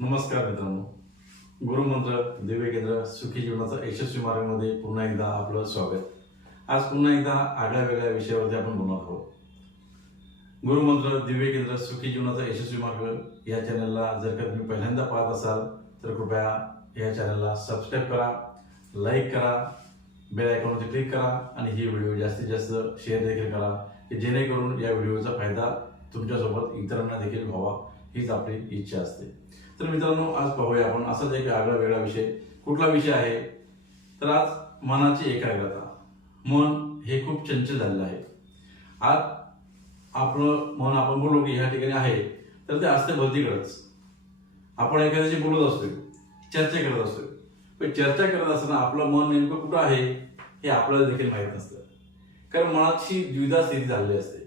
नमस्कार मित्रांनो. गुरुमंत्र दिव्य केंद्र सुखी जीवनाचा यशस्वी मार्गामध्ये पुन्हा एकदा आपलं स्वागत. आज पुन्हा एकदा आगळ्या वेगळ्या विषयावरती आपण बोलणार आहोत. गुरुमंत्र दिव्य केंद्र सुखी जीवनाचा यशस्वी मार्ग या चॅनलला जर का तुम्ही पहिल्यांदा पाहत असाल तर कृपया या चॅनलला सबस्क्राईब करा लाईक करा बेल आयकॉनवरती क्लिक करा आणि ही व्हिडिओ जास्तीत जास्त शेअर देखील करा की जेणेकरून या व्हिडिओचा फायदा तुमच्यासोबत इतरांना देखील व्हावा हीच आपली इच्छा असते. तर मित्रांनो आज पाहूया आपण असाच एक आगळा वेगळा विषय कुठला विषय आहे? तर आज मनाची एकाग्रता मन हे खूप चंचल झालेलं आहे. आज आपलं मन आपण बोललो की ह्या ठिकाणी आहे तर ते असते भलतीकडंच. आपण एखाद्याशी बोलत असतोय चर्चा करत असतोय पण चर्चा करत असताना आपलं मन नेमकं कुठं आहे हे आपल्याला देखील माहीत नसतं. कारण मनाची द्विधा स्थिती झालेली असते.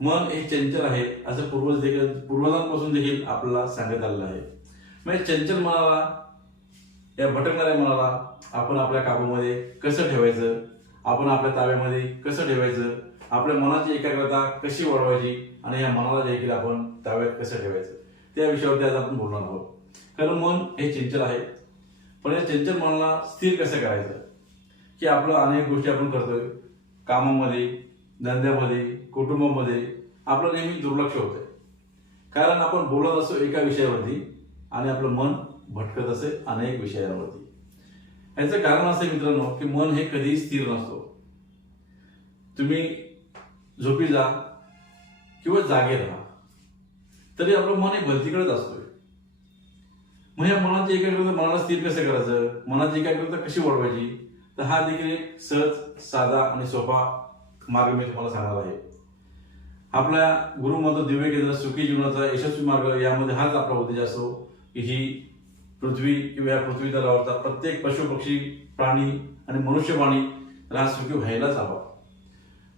मन हे चंचल आहे असं पूर्वज देखील पूर्वजांपासून देखील आपल्याला सांगत आलेलं आहे. म्हणजे चंचल मनाला या भटकणाऱ्या मनाला आपण आपल्या काबूमध्ये कसं ठेवायचं? आपण आपल्या ताब्यामध्ये कसं ठेवायचं? आपल्या मनाची एकाग्रता कशी वाढवायची? आणि या मनाला देखील आपण ताब्यात कसं ठेवायचं? त्या विषयावरती आज आपण बोलणार आहोत. कारण मन हे चंचल आहे. पण या चंचल मनाला स्थिर कसं करायचं? की आपलं अनेक गोष्टी आपण करतोय. कामामध्ये धंद्यामध्ये कुटुंबामध्ये आपलं नेहमी दुर्लक्ष होतं कारण आपण बोलत असतो एका विषयावरती आणि आपलं मन भटकत असे अनेक विषयांवरती. याचं कारण असं मित्रांनो की मन हे कधीही स्थिर नसतो. तुम्ही झोपी जा किंवा जागे राहा. तरी आपलं मन हे भलतीकडेच असतोय. मग या मनाची एकाग्रता मनाला स्थिर कसं करायचं? मनाची एकाग्रता कशी वाढवायची? तर हा देखील एक सहज साधा आणि सोपा मार्ग मी तुम्हाला सांगणार आहे. आपल्या गुरुमंत्र दिव्य केंद्र सुखी जीवनाचा यशस्वी मार्ग यामध्ये हाच आपला उद्देश असतो की ही पृथ्वी किंवा या पृथ्वी तलावरचा प्रत्येक पशु पक्षी प्राणी आणि मनुष्य राज सुखी व्हायलाच हवा.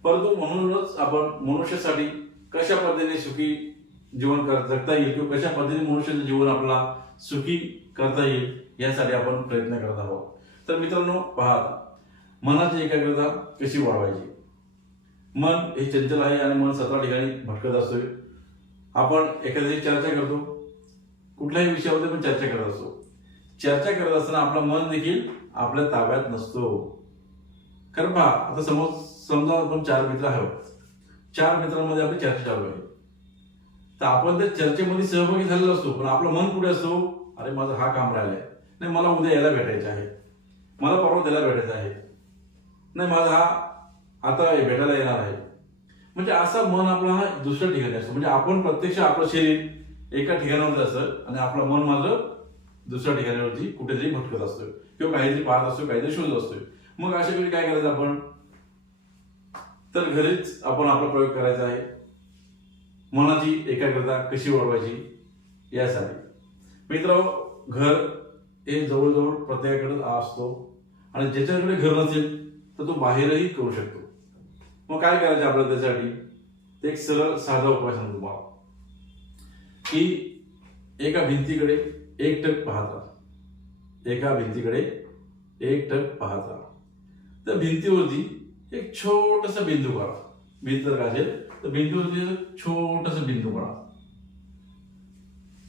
परंतु म्हणूनच आपण मनुष्यासाठी कशा पद्धतीने सुखी जीवन कर जगता येईल किंवा कशा पद्धतीने मनुष्याचं जीवन आपला सुखी करता येईल यासाठी आपण प्रयत्न करत आहोत. तर मित्रांनो पहा मनाची एकाग्रता कशी वाढवायची? मन हे चंचल आहे आणि मन सतरा ठिकाणी भटकत असतोय. आपण एखाद्याची चर्चा करतो. कुठल्याही विषयावर पण चर्चा करत असतो. चर्चा करत असताना आपलं मन देखील आपल्या ताब्यात नसतो. कारण पहा आता समोर समजा आपण चार मित्र आहोत. चार मित्रांमध्ये आपली चर्चा चालू आहे. तर आपण त्या चर्चेमध्ये सहभागी झालेलो असतो पण आपलं मन कुठे असतो? अरे माझं हा काम राहिलंय. नाही मला उद्या याला भेटायचं आहे. मला परवा त्याला भेटायचं आहे. नाही माझा हा आता भेटायला येणार आहे. म्हणजे असा मन आपला हा दुसऱ्या ठिकाणी असतो. म्हणजे आपण प्रत्यक्ष आपलं शरीर एका ठिकाणावरती असतं आणि आपलं मन माझं दुसऱ्या ठिकाणावरती कुठेतरी भटकत असतो. किंवा काहीतरी पाहत असतो काहीतरी शोधत असतो. मग अशा वेळी काय करायचं आपण? तर घरीच आपण आपला प्रयोग करायचा आहे. मनाची एकाग्रता कशी वाढवायची? यासाठी. मित्र घर हे जवळजवळ प्रत्येकाकडे असतो. आणि ज्याच्याकडे घर नसेल तर तो बाहेरही करू शकतो. मग काय करायचं आपल्याला त्यासाठी? ते एक सरळ साधा उपाय सांगतो तुम्हाला की एका भिंतीकडे एक टक पाहत राहा. एका भिंतीकडे एक टक पाहत राहा. त्या भिंतीवरती एक छोटासा बिंदू करा भिंत जर असेल तर बिंदूवरती एक छोटासा बिंदू करा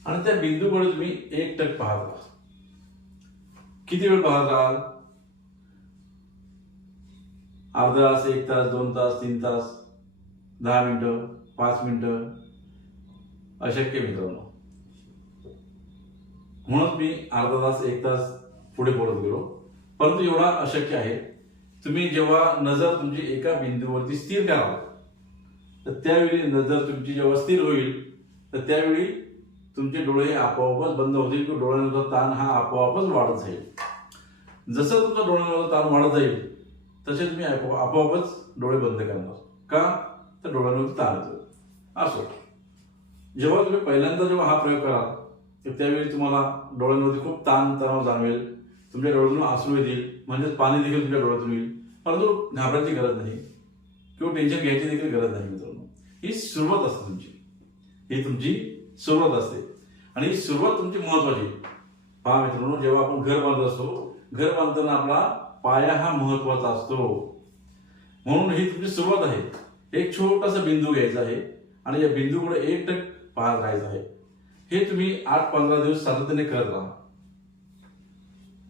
आणि त्या बिंदूकडे तुम्ही एक टक पाहत राहा. किती वेळ पाहत राहाल? अर्धा तास एक तास दोन तास तीन तास दहा मिनटं पाच मिनटं अशक्य मित्रांनो. म्हणून मी अर्धा तास एक तास पुढे बोलत गेलो. परंतु एवढा अशक्य आहे. तुम्ही जेव्हा नजर तुमची एका बिंदूवरती स्थिर कराल तर त्यावेळी नजर तुमची जेव्हा स्थिर होईल तर त्यावेळी तुमचे डोळे हे आपोआपच बंद होतील किंवा डोळ्यांवरचा ताण हा आपोआपच वाढत जाईल. जसं तुमचा डोळ्यांवरचा ताण वाढत जाईल तसे तुम्ही आपोआपच डोळे बंद करणार. का? तर डोळ्यांवरती ताण येतो. असो जेव्हा तुम्ही पहिल्यांदा जेव्हा हा प्रयोग कराल तर त्यावेळी तुम्हाला डोळ्यांवरती खूप ताण तणाव जाणवेल. तुमच्या डोळ्यातून आसू येतील. म्हणजेच पाणी देखील तुमच्या डोळ्यातून येईल. परंतु घाबरायची गरज नाही. किंवा टेन्शन घ्यायची देखील गरज नाही मित्रांनो. ही सुरुवात असते तुमची. ही तुमची सुरुवात असते. आणि ही सुरुवात तुमची महत्वाची. पहा मित्रांनो जेव्हा आपण घर बांधत असतो घर बांधताना आपला पाया हा महत्त्वाचा असतो. म्हणून ही तुमची सुरुवात आहे. एक छोटासा बिंदू घ्यायचा आहे आणि या बिंदूकडे एक टक पाहत राहायचं आहे. हे तुम्ही आठ पंधरा दिवस सातत्याने करत राहा.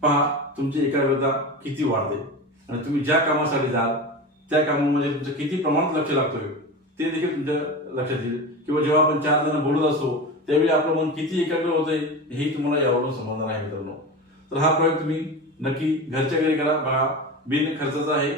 पहा तुमची एकाग्रता किती वाढते आणि तुम्ही ज्या कामासाठी जाल त्या कामामध्ये तुमचं किती प्रमाणात लक्ष लागतोय ते देखील तुमच्या लक्षात येईल. किंवा जेव्हा आपण चार जण बोलत असतो त्यावेळी आपलं मन किती एकाग्र होतंय हे तुम्हाला यावरून समजणार आहे मित्रांनो. तर हा प्रयोग तुम्ही नक्की घरच्या घरी करा. बघा बिन खर्चाचा आहे.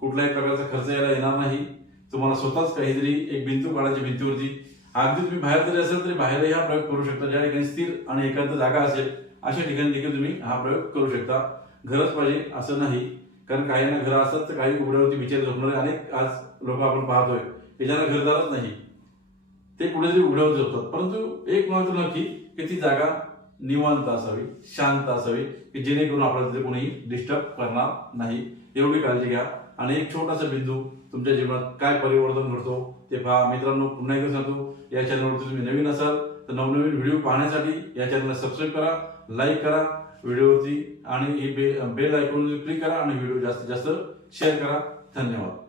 कुठल्याही प्रकारचा खर्च यायला येणार नाही. तुम्हाला स्वतःच काहीतरी एक भिंतू काढायची भिंतीवरती. अगदी तुम्ही बाहेर जरी असेल तरी बाहेरही हा प्रयोग करू शकता. ज्या ठिकाणी स्थिर आणि एकांत जागा असेल अशा ठिकाणी देखील तुम्ही हा प्रयोग करू शकता. घरच पाहिजे असं नाही. कारण काही ना घरं असतात तर काही उघड्यावरती विचार झोपणारे अनेक आज लोक आपण पाहतोय. की घरदारच नाही ते कुठेतरी उघड्यावर झोपतात. परंतु एक मात्र नक्की की ती जागा निवांत असावी शांत असावी की जेणेकरून आपल्याला तिथे कोणीही डिस्टर्ब करणार नाही. एवढी काळजी घ्या. आणि एक छोटासा बिंदू तुमच्या जीवनात काय परिवर्तन घडतो ते पहा. मित्रांनो पुन्हा एकदा सांगतो या चॅनलवर तुम्ही नवीन असाल तर नवनवीन व्हिडिओ पाहण्यासाठी या चॅनलला सबस्क्राईब करा लाईक करा. व्हिडिओवरती आणि ही बे बेल आयकॉन क्लिक करा आणि व्हिडिओ जास्तीत जास्त शेअर करा. धन्यवाद.